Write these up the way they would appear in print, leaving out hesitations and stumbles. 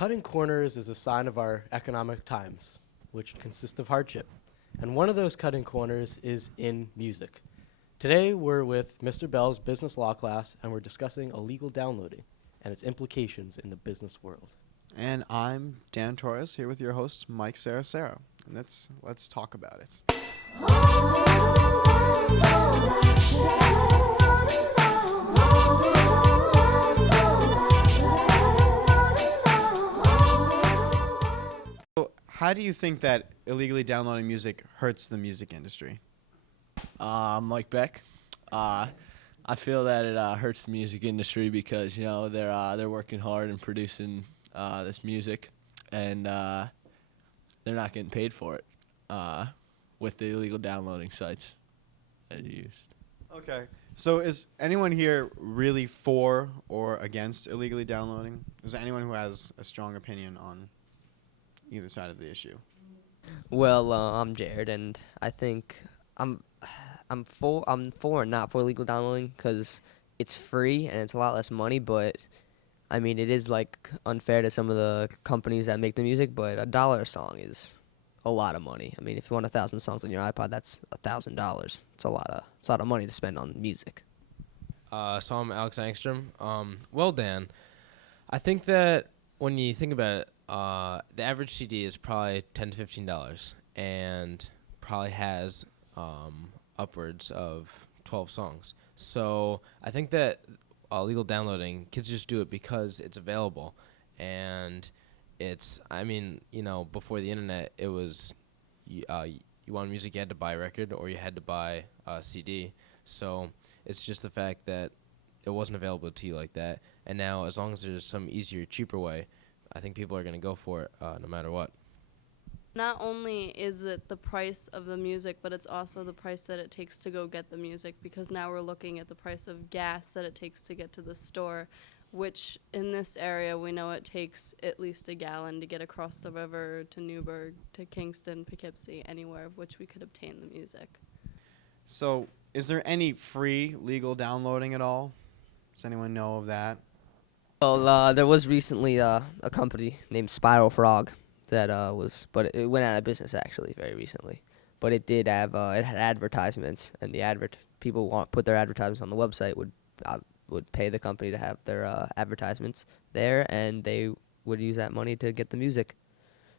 Cutting corners is a sign of our economic times, which consist of hardship. And one of those cutting corners is in music. Today, we're with Mr. Bell's business law class, and we're discussing illegal downloading and its implications in the business world. And I'm Dan Torres, here with your host, Mike Saracero. And let's talk about it. So how do you think that illegally downloading music hurts the music industry? I'm Mike Beck. I feel that it hurts the music industry because they're working hard and producing this music, and they're not getting paid for it with the illegal downloading sites that are used. Okay. So is anyone here really for or against illegally downloading? Is there anyone who has a strong opinion on either side of the issue? Well, I'm Jared, and I think I'm for and not for illegal downloading because it's free and it's a lot less money. But I mean, it is like unfair to some of the companies that make the music. But $1 a song is a lot of money. I mean, if you want 1,000 songs on your iPod, that's $1,000. It's a lot of money to spend on music. So I'm Alex Angstrom. Well, Dan, I think that when you think about it, the average CD is probably $10 to $15 and probably has upwards of 12 songs. So I think that legal downloading, kids just do it because it's available. And before the internet, it was you wanted music, you had to buy a record or you had to buy a CD. So it's just the fact that it wasn't available to you like that. And now, as long as there's some easier, cheaper way, I think people are going to go for it no matter what. Not only is it the price of the music, but it's also the price that it takes to go get the music, because now we're looking at the price of gas that it takes to get to the store, which in this area we know it takes at least a gallon to get across the river to Newburgh, to Kingston, Poughkeepsie, anywhere of which we could obtain the music. So is there any free legal downloading at all? Does anyone know of that? Well, there was recently a company named Spiral Frog that but it went out of business actually very recently. But it did have it had advertisements, and the people put their advertisements on the website would pay the company to have their advertisements there, and they would use that money to get the music.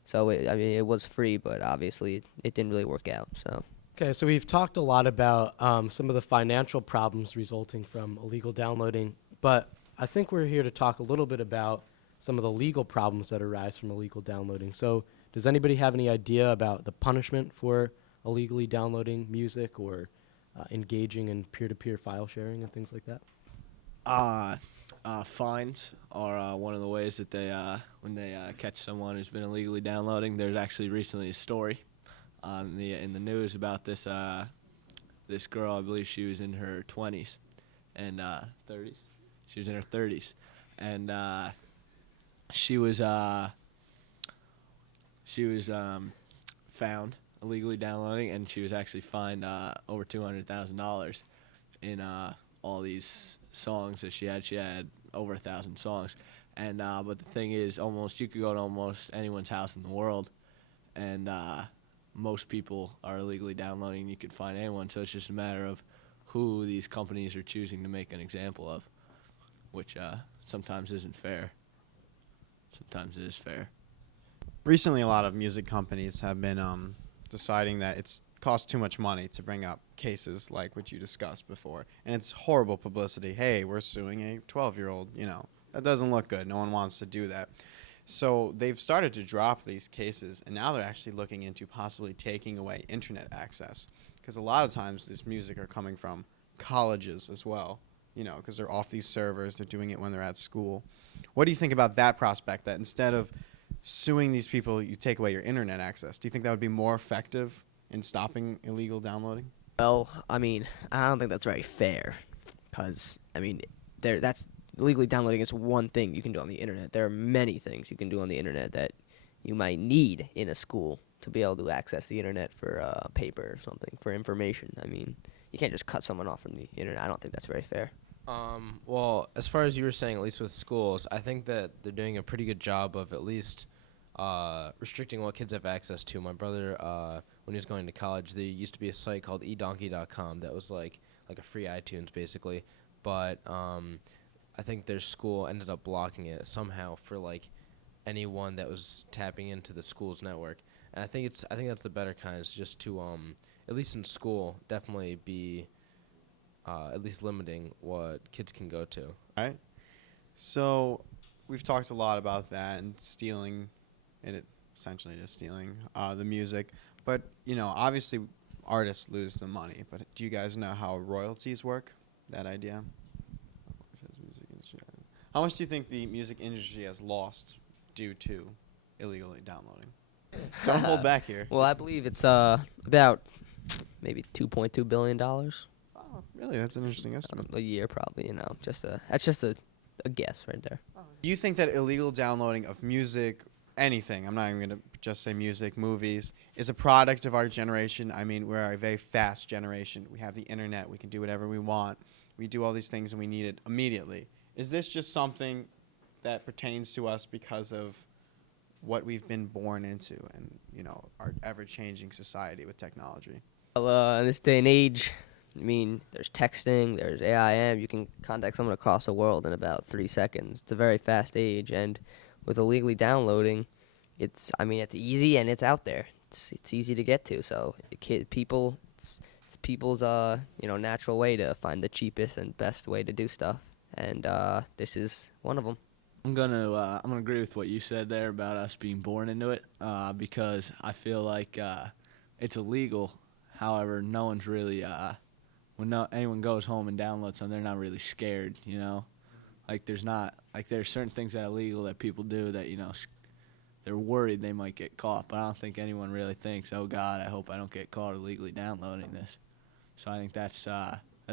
So it was free, but obviously it didn't really work out. So. Okay, so we've talked a lot about some of the financial problems resulting from illegal downloading, but I think we're here to talk a little bit about some of the legal problems that arise from illegal downloading. So does anybody have any idea about the punishment for illegally downloading music or engaging in peer-to-peer file sharing and things like that? Fines are one of the ways that when they catch someone who's been illegally downloading. There's actually recently a story in the news about this girl. I believe she was in her 20s and 30s. She was in her 30s, and she was found illegally downloading, and she was actually fined over $200,000 in all these songs that she had. She had over 1,000 songs, and but the thing is, you could go to almost anyone's house in the world, and most people are illegally downloading. You could find anyone, so it's just a matter of who these companies are choosing to make an example of, which sometimes isn't fair. Sometimes it is fair. Recently, a lot of music companies have been deciding that it's costs too much money to bring up cases like what you discussed before. And it's horrible publicity. Hey, we're suing a 12-year-old. That doesn't look good. No one wants to do that. So they've started to drop these cases, and now they're actually looking into possibly taking away internet access, because a lot of times this music are coming from colleges as well, because they're off these servers. They're doing it when they're at school. What do you think about that prospect, that instead of suing these people, you take away your internet access? Do you think that would be more effective in stopping illegal downloading? Well, I mean, I don't think that's very fair, because that's illegally downloading is one thing you can do on the internet. There are many things you can do on the internet that you might need in a school to be able to access the internet for paper or something, for information. I mean, you can't just cut someone off from the internet. I don't think that's very fair. Well, as far as you were saying, at least with schools, I think that they're doing a pretty good job of at least restricting what kids have access to. My brother, when he was going to college, there used to be a site called edonkey.com that was like a free iTunes basically, but I think their school ended up blocking it somehow for like anyone that was tapping into the school's network. And I think that's the better kind, is just to at least in school definitely be at least limiting what kids can go to. Right? So we've talked a lot about that and stealing, and it essentially just stealing the music. But, you know, obviously artists lose the money. But do you guys know how royalties work? That idea? How much do you think the music industry has lost due to illegally downloading? Don't hold back here. Well, I believe it's about maybe $2.2 billion Oh, really? That's an interesting estimate. a year, probably. You know, that's just a guess right there. Do you think that illegal downloading of music, anything, I'm not even going to just say music, movies, is a product of our generation? I mean, we're a very fast generation. We have the internet. We can do whatever we want. We do all these things and we need it immediately. Is this just something that pertains to us because of what we've been born into and, you know, our ever-changing society with technology? Well, in this day and age, I mean, there's texting, there's AIM. You can contact someone across the world in about 3 seconds. It's a very fast age, and with illegally downloading, it's easy and it's out there. It's easy to get to. So, it's people's natural way to find the cheapest and best way to do stuff, and this is one of them. I'm gonna agree with what you said there about us being born into it, because I feel like it's illegal. However, no one's really anyone goes home and downloads something, they're not really scared. You know, like there's certain things that are illegal that people do that they're worried they might get caught. But I don't think anyone really thinks, oh God, I hope I don't get caught illegally downloading this. So I think that's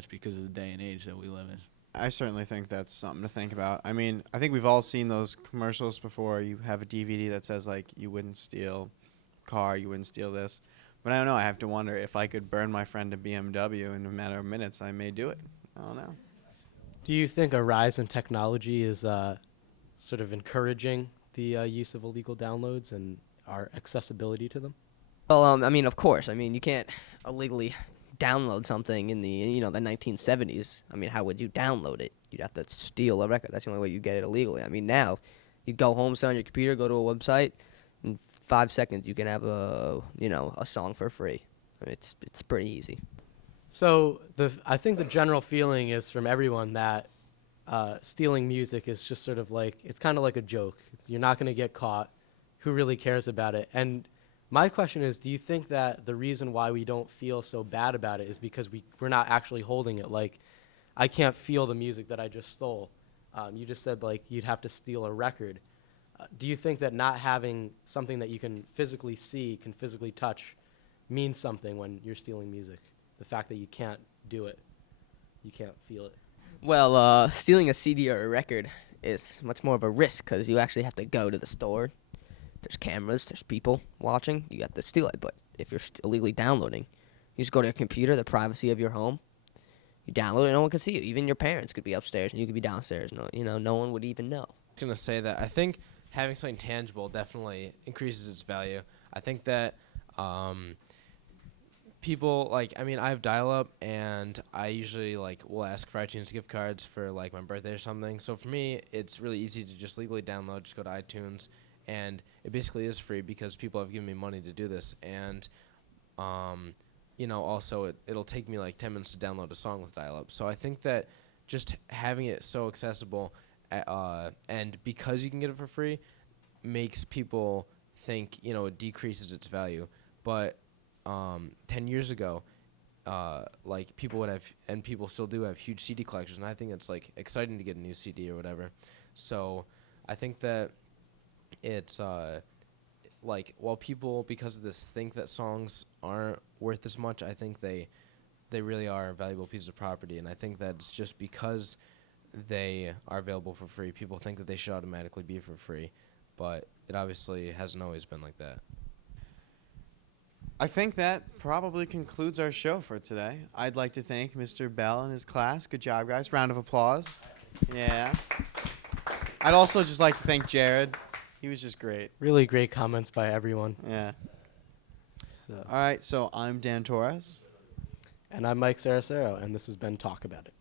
because of the day and age that we live in. I certainly think that's something to think about. I mean, I think we've all seen those commercials before. You have a DVD that says, like, you wouldn't steal a car, you wouldn't steal this. But I don't know. I have to wonder if I could burn my friend a BMW in a matter of minutes, I may do it. I don't know. Do you think a rise in technology is sort of encouraging the use of illegal downloads and our accessibility to them? Well, of course. You can't illegally download something in the 1970s. How would you download it? You'd have to steal a record. That's the only way you get it illegally. Now, you go home, sit on your computer, go to a website, in 5 seconds you can have a song for free. It's pretty easy. So I think the general feeling is from everyone that stealing music is just sort of like, it's kind of like a joke. You're not going to get caught. Who really cares about it? And my question is, do you think that the reason why we don't feel so bad about it is because we're not actually holding it? Like, I can't feel the music that I just stole. You just said, like, you'd have to steal a record. Do you think that not having something that you can physically see, can physically touch, means something when you're stealing music? The fact that you can't do it, you can't feel it. Well, stealing a CD or a record is much more of a risk because you actually have to go to the store. There's cameras, there's people watching. You have to steal it. But if you're illegally downloading, you just go to your computer, the privacy of your home. You download it, no one can see you. Even your parents could be upstairs and you could be downstairs. No one would even know. I'm going to say that I think having something tangible definitely increases its value. I think that people, I have dial-up, and I usually, will ask for iTunes gift cards for, my birthday or something. So for me, it's really easy to just legally download, just go to iTunes, and it basically is free because people have given me money to do this. And, also it'll take me 10 minutes to download a song with dial-up. So I think that just having it so accessible, and because you can get it for free, makes people think, it decreases its value. But 10 years ago, people would have, and people still do have, huge CD collections, and I think it's exciting to get a new CD or whatever. So I think that it's while people, because of this, think that songs aren't worth as much, I think they really are a valuable piece of property, and I think that it's just because they are available for free, people think that they should automatically be for free, but it obviously hasn't always been like that. I think that probably concludes our show for today. I'd like to thank Mr. Bell and his class. Good job, guys. Round of applause. Yeah. I'd also just like to thank Jared. He was just great. Really great comments by everyone. Yeah. So. All right, so I'm Dan Torres. And I'm Mike Saracero, and this has been Talk About It.